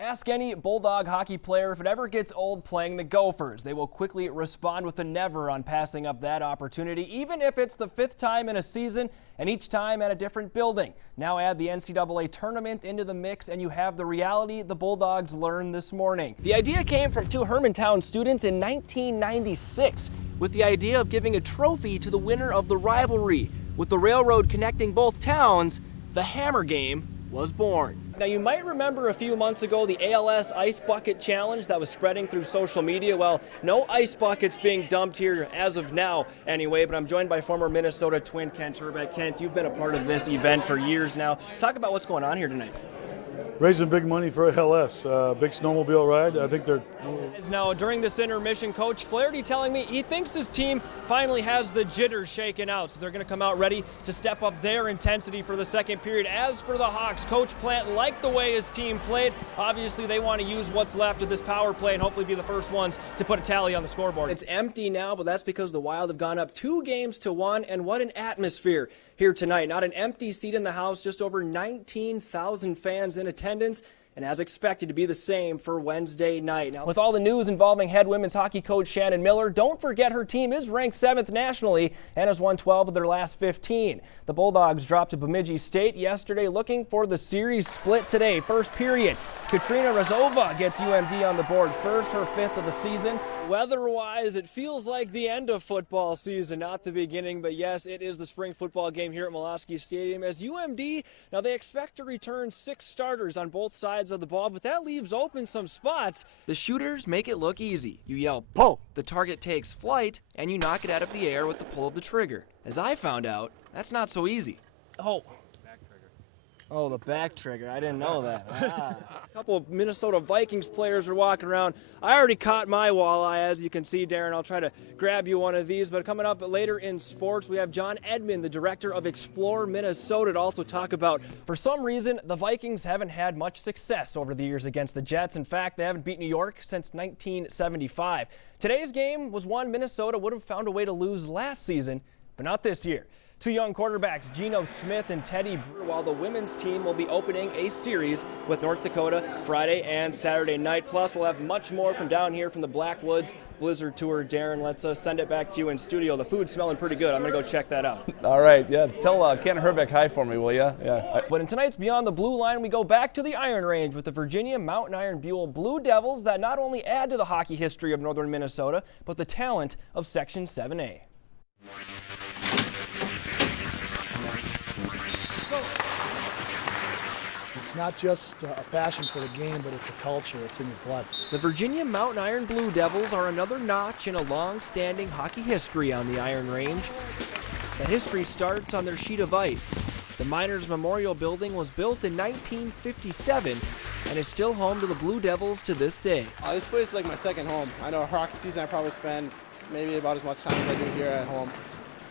Ask any Bulldog hockey player if it ever gets old playing the Gophers. They will quickly respond with a never on passing up that opportunity, even if it's the 5th time in a season and each time at a different building. Now add the NCAA tournament into the mix and you have the reality the Bulldogs learned this morning. The idea came from 2 Hermantown students in 1996 with the idea of giving a trophy to the winner of the rivalry. With the railroad connecting both towns, the Hammer Game was born. Now you might remember a few months ago the ALS Ice Bucket Challenge that was spreading through social media. Well, no ice buckets being dumped here as of now anyway, but I'm joined by former Minnesota Twin Kent Herbeck. Kent, you've been a part of this event for years now. Talk about what's going on here tonight. Raising big money for ALS, big snowmobile ride. I think they're... Now, during this intermission, Coach Flaherty telling me he thinks his team finally has the jitters shaken out, so they're going to come out ready to step up their intensity for the second period. As for the Hawks, Coach Plant liked the way his team played. Obviously, they want to use what's left of this power play and hopefully be the first ones to put a tally on the scoreboard. It's empty now, but that's because the Wild have gone up 2-1, and what an atmosphere here tonight. Not an empty seat in the house, just over 19,000 fans in attendance, and as expected to be the same for Wednesday night. Now, with all the news involving head women's hockey coach Shannon Miller, don't forget her team is ranked 7th nationally and has won 12 of their last 15. The Bulldogs dropped to Bemidji State yesterday, looking for the series split today. First period, Katrina Razova gets UMD on the board first, her 5th of the season. Weather-wise, it feels like the end of football season, not the beginning, but yes, it is the spring football game here at Molosky Stadium. As UMD, now they expect to return 6 starters on both sides of the ball, but that leaves open some spots. The shooters make it look easy. You yell, "Pull!" The target takes flight, and you knock it out of the air with the pull of the trigger. As I found out, that's not so easy. Oh, the back trigger. I didn't know that. A couple of Minnesota Vikings players are walking around. I already caught my walleye, as you can see, Darren. I'll try to grab you one of these. But coming up later in sports, we have John Edmond, the director of Explore Minnesota, to also talk about, for some reason, the Vikings haven't had much success over the years against the Jets. In fact, they haven't beat New York since 1975. Today's game was one Minnesota would have found a way to lose last season, but not this year. 2 young quarterbacks, Geno Smith and Teddy Brewer, while the women's team will be opening a series with North Dakota Friday and Saturday night. Plus, we'll have much more from down here from the Blackwoods Blizzard Tour. Darren, let's send it back to you in studio. The food's smelling pretty good. I'm going to go check that out. All right, yeah. Tell Ken Herbeck hi for me, will you? Yeah. But in tonight's Beyond the Blue Line, we go back to the Iron Range with the Virginia Mountain Iron Buell Blue Devils that not only add to the hockey history of northern Minnesota, but the talent of Section 7A. It's not just a passion for the game, but it's a culture. It's in your blood. The Virginia Mountain Iron Blue Devils are another notch in a long-standing hockey history on the Iron Range. The history starts on their sheet of ice. The Miners Memorial Building was built in 1957 and is still home to the Blue Devils to this day. This place is like my second home. I know hockey season I probably spend maybe about as much time as I do here at home.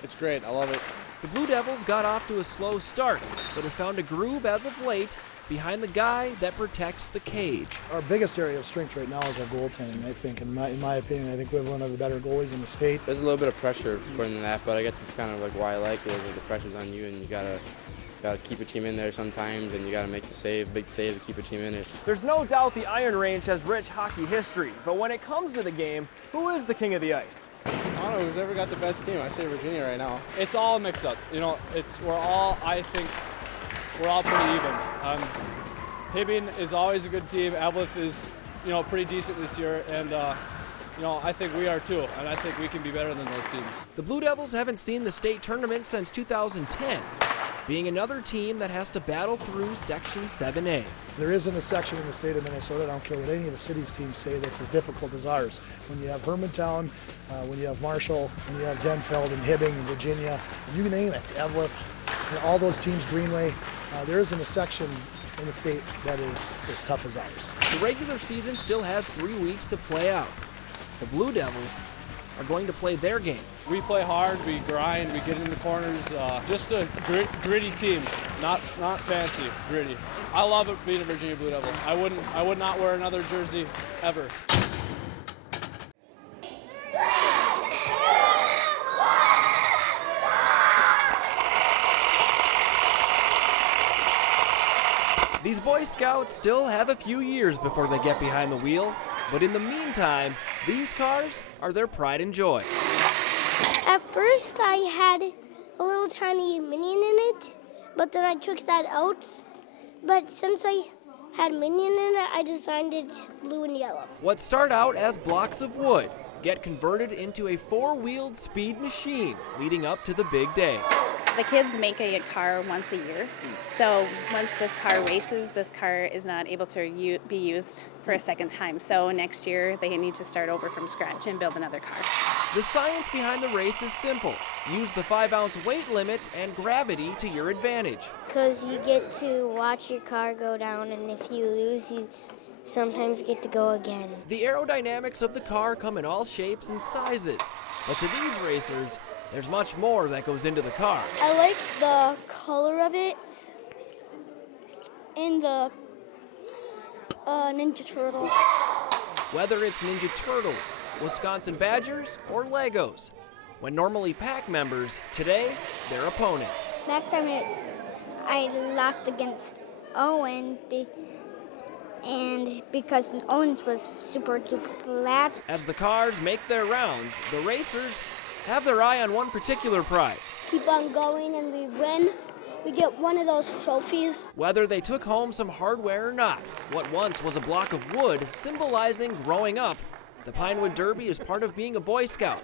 It's great. I love it. The Blue Devils got off to a slow start, but have found a groove as of late behind the guy that protects the cage. Our biggest area of strength right now is our goaltending, I think. In my opinion, I think we have one of the better goalies in the state. There's a little bit of pressure putting in that, but I guess it's kind of like why I like it. The pressure's on you, and you gotta keep a team in there sometimes, and you gotta make the big save to keep a team in it. There's no doubt the Iron Range has rich hockey history, but when it comes to the game, who is the king of the ice? I don't know who's ever got the best team. I say Virginia right now. It's all mixed up. You know, I think we're all pretty even. Hibbing is always a good team. Evelyn is, pretty decent this year, and I think we are too, and I think we can be better than those teams. The Blue Devils haven't seen the state tournament since 2010, being another team that has to battle through Section 7A. There isn't a section in the state of Minnesota, I don't care what any of the city's teams say, that's as difficult as ours. When you have Hermantown, when you have Marshall, when you have Denfeld and Hibbing and Virginia, you name it, Evelyn, all those teams, Greenway, there isn't a section in the state that is as tough as ours. The regular season still has 3 weeks to play out. The Blue Devils are going to play their game. We play hard, we grind, we get in the corners. Just a gritty team, not fancy, gritty. I love it being a Virginia Blue Devil. I would not wear another jersey ever. These Boy Scouts still have a few years before they get behind the wheel, but in the meantime, these cars are their pride and joy. At first I had a little tiny Minion in it, but then I took that out. But since I had Minion in it, I designed it blue and yellow. What start out as blocks of wood get converted into a four-wheeled speed machine leading up to the big day. The kids make a car once a year, so once this car races, this car is not able to be used for a second time. So next year they need to start over from scratch and build another car. The science behind the race is simple. Use the 5-ounce weight limit and gravity to your advantage. Because you get to watch your car go down, and if you lose, you sometimes get to go again. The aerodynamics of the car come in all shapes and sizes, but to these racers, there's much more that goes into the car. I like the color of it and the Ninja Turtle. Whether it's Ninja Turtles, Wisconsin Badgers, or Legos. When normally pack members, today they're opponents. Last time I lost against Owen, and because Owens was super duper flat. As the cars make their rounds, the racers have their eye on one particular prize. Keep on going and we win. We get one of those trophies. Whether they took home some hardware or not, what once was a block of wood symbolizing growing up, the Pinewood Derby is part of being a Boy Scout.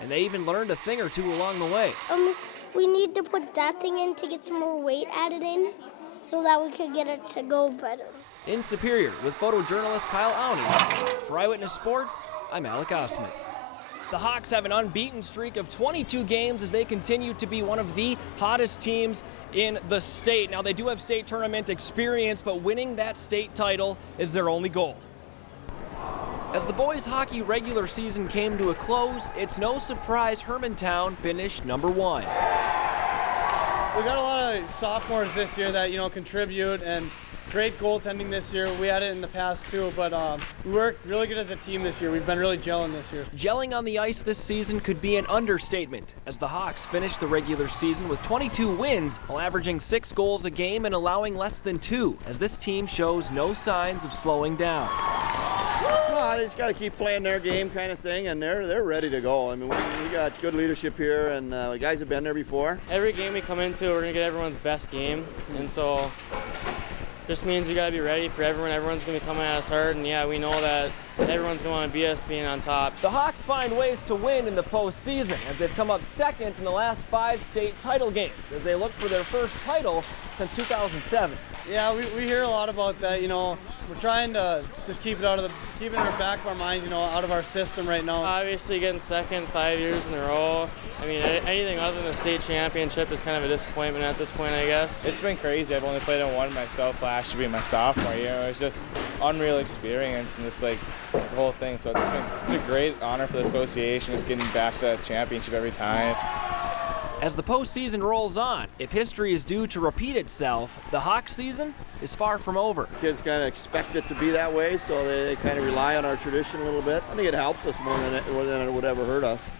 And they even learned a thing or two along the way. We need to put that thing in to get some more weight added in so that we could get it to go better. In Superior, with photojournalist Kyle Auney. For Eyewitness Sports, I'm Alec Ausmus. The Hawks have an unbeaten streak of 22 games as they continue to be one of the hottest teams in the state. Now, they do have state tournament experience, but winning that state title is their only goal. As the boys' hockey regular season came to a close, it's no surprise Hermantown finished number 1. We got a lot of sophomores this year that, contribute, and great goaltending this year. We had it in the past too, but we worked really good as a team this year. We've been really gelling this year. Gelling on the ice this season could be an understatement, as the Hawks finished the regular season with 22 wins, while averaging 6 goals a game and allowing less than 2, as this team shows no signs of slowing down. No, they just got to keep playing their game kind of thing, and they're ready to go. I mean, we got good leadership here, and the guys have been there before. Every game we come into, we're going to get everyone's best game, and so just means you got to be ready for everyone. Everyone's going to be coming at us hard, and yeah, we know that everyone's going to want to beat us being on top. The Hawks find ways to win in the postseason, as they've come up second in the last 5 state title games, as they look for their first title since 2007. Yeah, we hear a lot about that. We're trying to just keep it in the back of our minds, out of our system right now. Obviously, getting second 5 years in a row. I mean, anything other than the state championship is kind of a disappointment at this point, I guess. It's been crazy. I've only played in one myself last year, being my sophomore year. It was just unreal experience and just like the whole thing. So it's a great honor for the association, just getting back to that championship every time. As the postseason rolls on, if history is due to repeat itself, the Hawks season is far from over. Kids kind of expect it to be that way, so they kind of rely on our tradition a little bit. I think it helps us more than it would ever hurt us.